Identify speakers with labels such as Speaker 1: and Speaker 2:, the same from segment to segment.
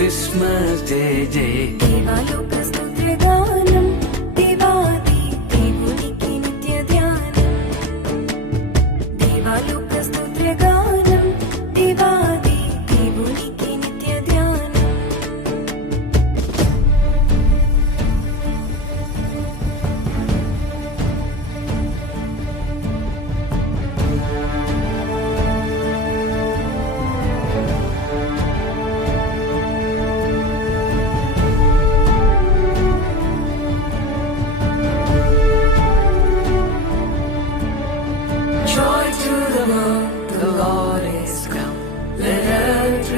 Speaker 1: Christmas Day, Day.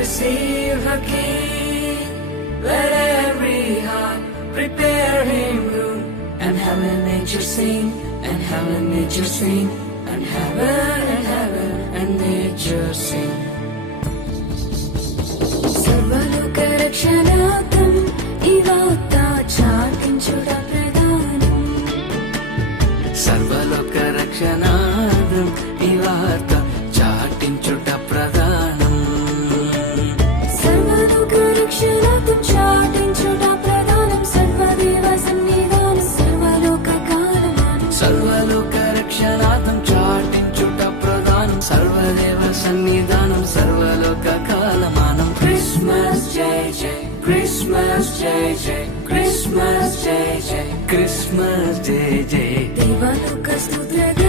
Speaker 1: receive her king. Let every heart prepare him room. And heaven nature sing, and heaven nature sing, and heaven and heaven and nature sing. Christmas జై జై Christmas జై జై Christmas జై జై
Speaker 2: దేవలోక స్తోత్ర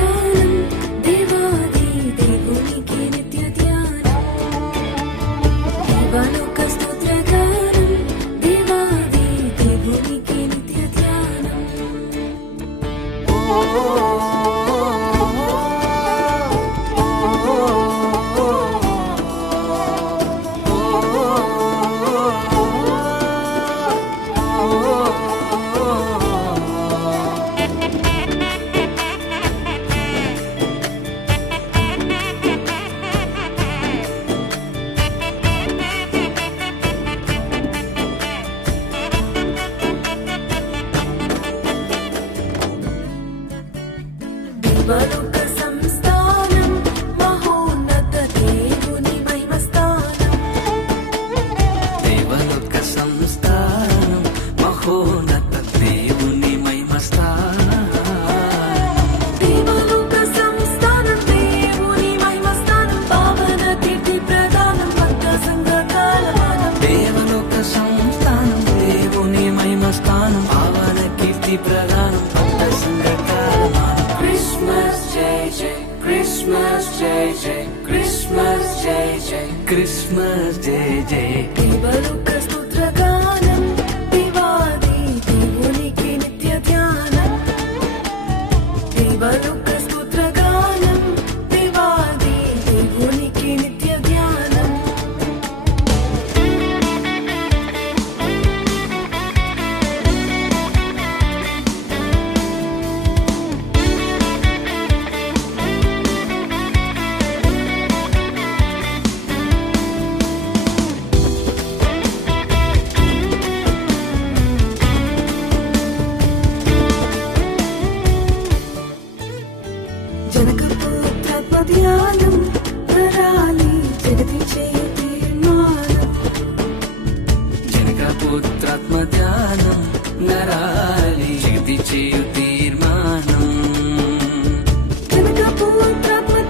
Speaker 2: ధ్యానం నరాలి. జగతి చేయు తీర్మానం.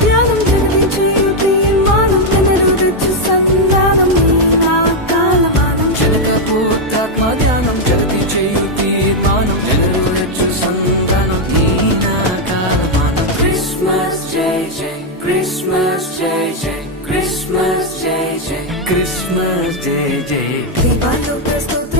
Speaker 1: ధ్యానం జగతి చేయు తీర్మానం.
Speaker 2: జనరు తెచ్చు సంధానం కాలమానం
Speaker 1: జనకపుత్రాత్మ ధ్యానం జగతి చేయు తీర్మానం. జనరులచ్చు సంతానం నీనాకారమానం క్రిస్మస్ జై జై క్రిస్మస్ జై జై క్రిస్మస్ జై జై. క్రిస్మస్ జై జై.
Speaker 2: దేవాలోక స్తోత్రగానం